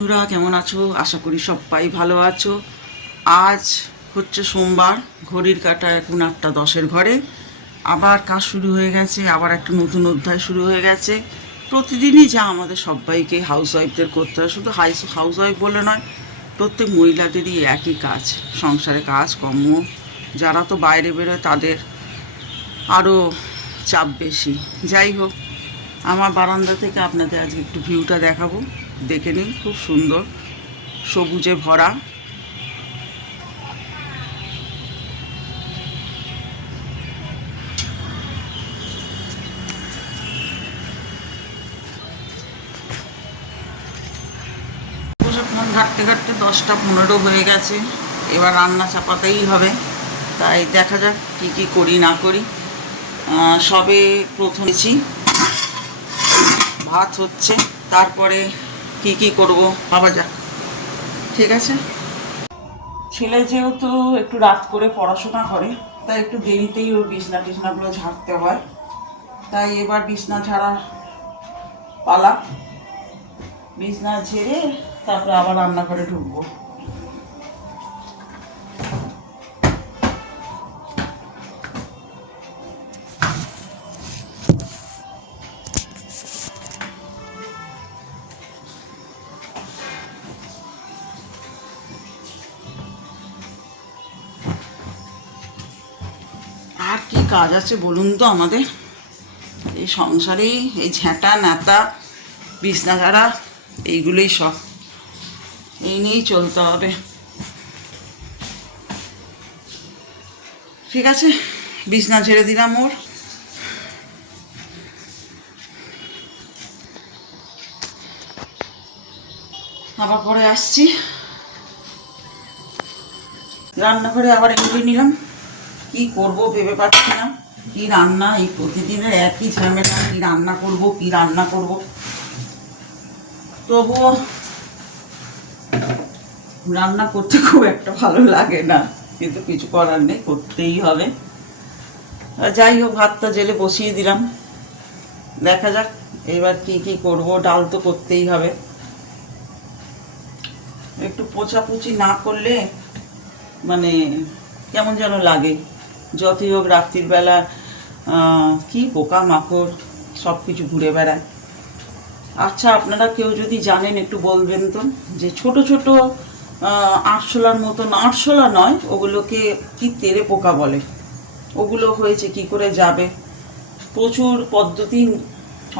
বন্ধুরা, কেমন আছো? আশা করি সবাই ভালো আছো। আজ হচ্ছে সোমবার, ঘড়ির কাটা এখন আটটা দশের ঘরে। আবার কাজ শুরু হয়ে গেছে, আবার একটা নতুন অধ্যায় শুরু হয়ে গেছে। প্রতিদিনই যা আমাদের সবাইকে হাউস ওয়াইফদের করতে হয়, শুধু হাইস হাউস ওয়াইফ বলে নয়, প্রত্যেক মহিলাদেরই একই কাজ, সংসারে কাজ, কর্ম। যারা তো বাইরে বেরোয়, তাদের আরও চাপ বেশি। যাই হোক, আমার বারান্দা থেকে আপনাদের আজকে একটু ভিউটা দেখাবো। দেখে নিন, খুব সুন্দর। সবুজে ভরা। ঘাটতে ঘাটতে দশটা পনেরো হয়ে গেছে। এবার রান্না চাপাতেই হবে। তাই দেখা যাক কী কী করি, না করি। সবে প্রথমেছি ভাত হচ্ছে। তারপরে কি কি করব? ভাবা যাক ঠিক আছে? ছেলে যেহেতু একটু রাত করে পড়াশোনা করে, তাই একটু দেরিতেই ওর বিছনা টিছনাগুলো ঝাড়তে হয়। তাই এবার বিছনা ছাড়া পালা। বিছনা ঝেড়ে তারপরে আবার রান্নাঘরে ঢুকবো। কাজ আছে বলুন তো আমাদের। এই সংসারেই এই ঝ্যাঁটা ন্যাতা বিছনা ঝাড়া এইগুলোই সব। এই নিয়েই চলতে হবে। ঠিক আছে, বিছনা ছেড়ে দিলাম ওর। আবার পরে আসছি। রান্নাঘরে আবার এগিয়ে নিলাম। কি করব ভেবে পাচ্ছি না। কি রান্না, এই প্রতিদিনের একই ঝামেলা, কি রান্না করব, কি রান্না করব। তবুও রান্না করতে খুব একটা ভালো লাগে না। কিন্তু কিছু করার নেই, করতেই হবে। যাই হোক, ভাতটা জেলে বসিয়ে দিলাম। দেখা যাক এবার কি কি করব, ডাল তো করতেই হবে। একটু পোছাপুচি না করলে মানে কেমন যেন লাগে। যতই হোক রাত্রির বেলা কি পোকা মাকড় সব কিছু ঘুরে বেড়ায়। আচ্ছা আপনারা কেউ যদি জানেন, একটু বলবেন তো, যে ছোট ছোট আরশোলার মতন, আরশোলা নয়, ওগুলোকে কি তেরে পোকা বলে? ওগুলো হয়েছে, কি করে যাবে? প্রচুর পদ্ধতি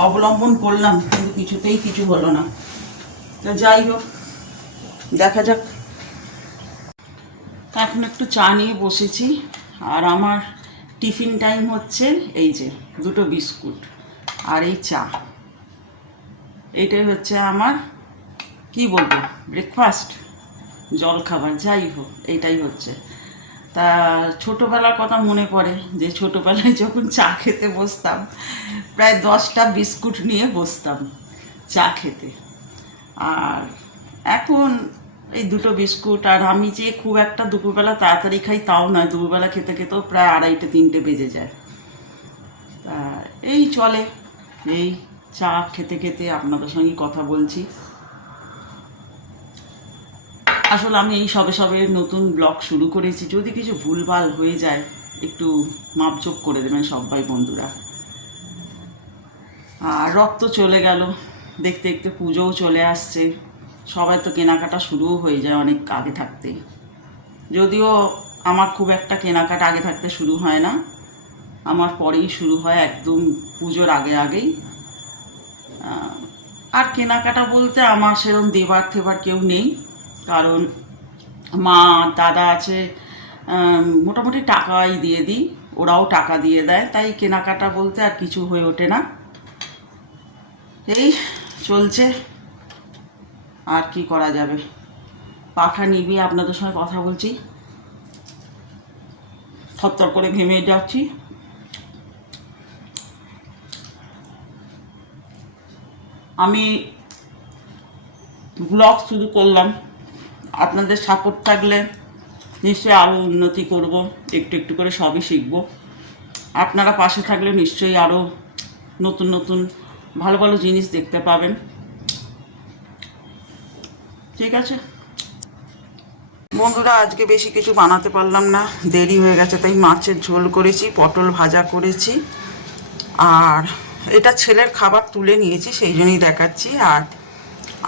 অবলম্বন করলাম, কিন্তু কিছুতেই কিছু হলো না। তো যাই হোক, দেখা যাক। এখন একটু চা নিয়ে বসেছি। আর আমার টিফিন টাইম হচ্ছে এই যে দুটো বিস্কুট আর এই চা। এইটাই হচ্ছে আমার, কি বলব ব্রেকফাস্ট জলখাবার, যাই হোক এইটাই হচ্ছে। তা ছোটোবেলার কথা মনে পড়ে যে ছোটোবেলায় যখন চা খেতে বসতাম, প্রায় দশটা বিস্কুট নিয়ে বসতাম চা খেতে। আর এখন এই দুটো বিস্কুট আর আমি যে খুব একটা দুপুরবেলা তাড়াতাড়ি খাই তাও নয়, দুপুরবেলা খেতে খেতেও প্রায় আড়াইটে, তিনটে বেজে যায়। তা এই চলে। এই চা খেতে খেতে আপনাদের সঙ্গে কথা বলছি। আসলে আমি এই সবে সবে নতুন ব্লগ শুরু করেছি। যদি কিছু ভুলভাল হয়ে যায়, একটু মাপজোক করে দেবেন সবাই বন্ধুরা। আর রক্ত চলে গেল। দেখতে দেখতে পুজোও চলে আসছে। সবাই তো কেনাকাটা শুরুও হয়ে যায় অনেক আগে থাকতে। যদিও আমার খুব একটা কেনাকাটা আগে থাকতে শুরু হয় না। আমার পরেই শুরু হয় একদম পুজোর আগে আগেই। আর কেনাকাটা বলতে আমার সেরকম দেবার থেবার কেউ নেই। কারণ মা, দাদা আছে মোটামুটি টাকাই দিয়ে দিই, ওরাও টাকা দিয়ে দেয়। তাই কেনাকাটা বলতে আর কিছু হয়ে ওঠে না। এই চলছে। আর কি করা যাবে? পাখা নিবিয়ে আপনাদের সঙ্গে কথা বলছি। থরথর করে ঘেমে যাচ্ছি। আমি ব্লগ শুরু করলাম। আপনাদের সাপোর্ট থাকলে নিশ্চয়ই আরও উন্নতি করব, একটু একটু করে সবই শিখব। আপনারা পাশে থাকলে নিশ্চয়ই আরও নতুন নতুন ভালো ভালো জিনিস দেখতে পাবেন। ঠিক আছে? বন্ধুরা, আজকে বেশি কিছু বানাতে পারলাম না। দেরি হয়ে গেছে, তাই মাছের ঝোল করেছি, পটল ভাজা করেছি। আর এটা ছেলের খাবার তুলে নিয়েছি, সেই জন্যই দেখাচ্ছি। আর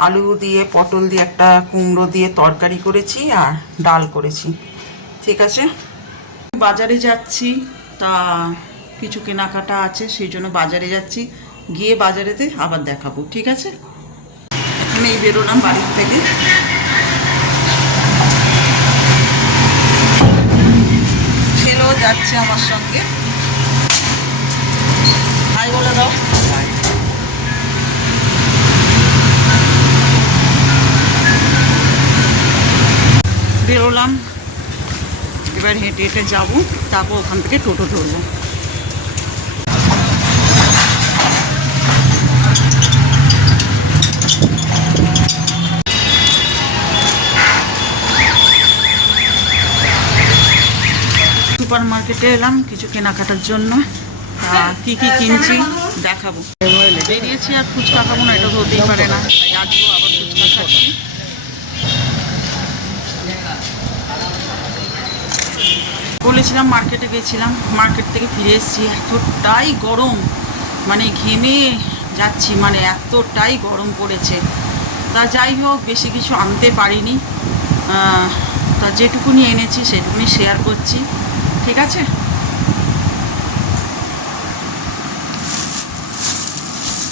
আলু দিয়ে, পটল দিয়ে, একটা কুমড়ো দিয়ে তরকারি করেছি আর ডাল করেছি। ঠিক আছে? বাজারে যাচ্ছি, তা কিছু কেনাকাটা আছে, সেই জন্য বাজারে যাচ্ছি। গিয়ে বাজারেতে আবার দেখাবো, ঠিক আছে? এখানেই বেরোলাম বাড়ির থেকে। ছেলেও যাচ্ছে আমার সঙ্গে। হাই বলে দাও। বেরোলাম। এবার হেঁটে হেঁটে যাব, তারপর ওখান থেকে টোটো ধরবো। সুপার মার্কেটে এলাম কিছু কেনাকাটার জন্য। কি কি কিনছি দেখাবো। বেরিয়েছি আর ফুচকা খাব না, এটা হতেই পারে না। তাই আবার ফুচকা খাচ্ছি। বলেছিলাম মার্কেটে গেছিলাম, মার্কেট থেকে ফিরে এসেছি। এতটাই গরম মানে ঘেমে যাচ্ছি মানে এতটাই গরম পড়েছে। তা যাই হোক, বেশি কিছু আনতে পারিনি। তা যেটুকুনি এনেছি সেটুকুনি শেয়ার করছি। ঠিক আছে?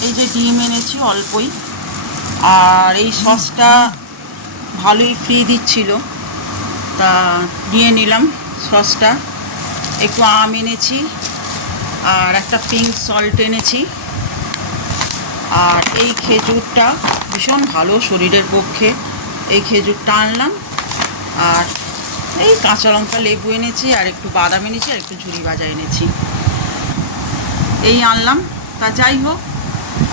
এই যে ডিম এনেছি অল্পই। আর এই সসটা ভালোই ফ্রি দিচ্ছিল। তা নিয়ে নিলাম সসটা। একটু আম এনেছি, আর একটা পিঙ্ক সল্ট এনেছি। আর এই খেজুরটা ভীষণ ভালো শরীরের পক্ষে। এই খেজুরটা আনলাম, আর এই কাঁচা লঙ্কা লেবু এনেছি, আর একটু বাদাম এনেছি, আর একটু ঝুড়ি ভাজা এনেছি। এই আনলাম। তা যাই হোক,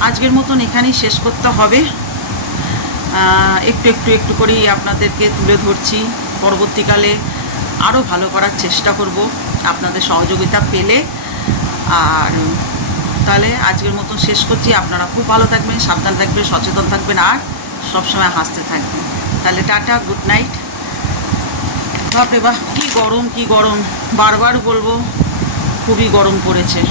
আজকের মতন এখানেই শেষ করতে হবে। একটু একটু একটু করেই আপনাদেরকে তুলে ধরছি। পরবর্তীকালে আরও ভালো করার চেষ্টা করব আপনাদের সহযোগিতা পেলে। আর তাহলে আজকের মতন শেষ করছি। আপনারা খুব ভালো থাকবেন, সাবধান থাকবেন, সচেতন থাকবেন, আর সবসময় হাসতে থাকবেন। তাহলে টাটা, গুড নাইট। বাপরে বাহ কী গরম কি গরম। বারবার বলব খুবই গরম পড়েছে।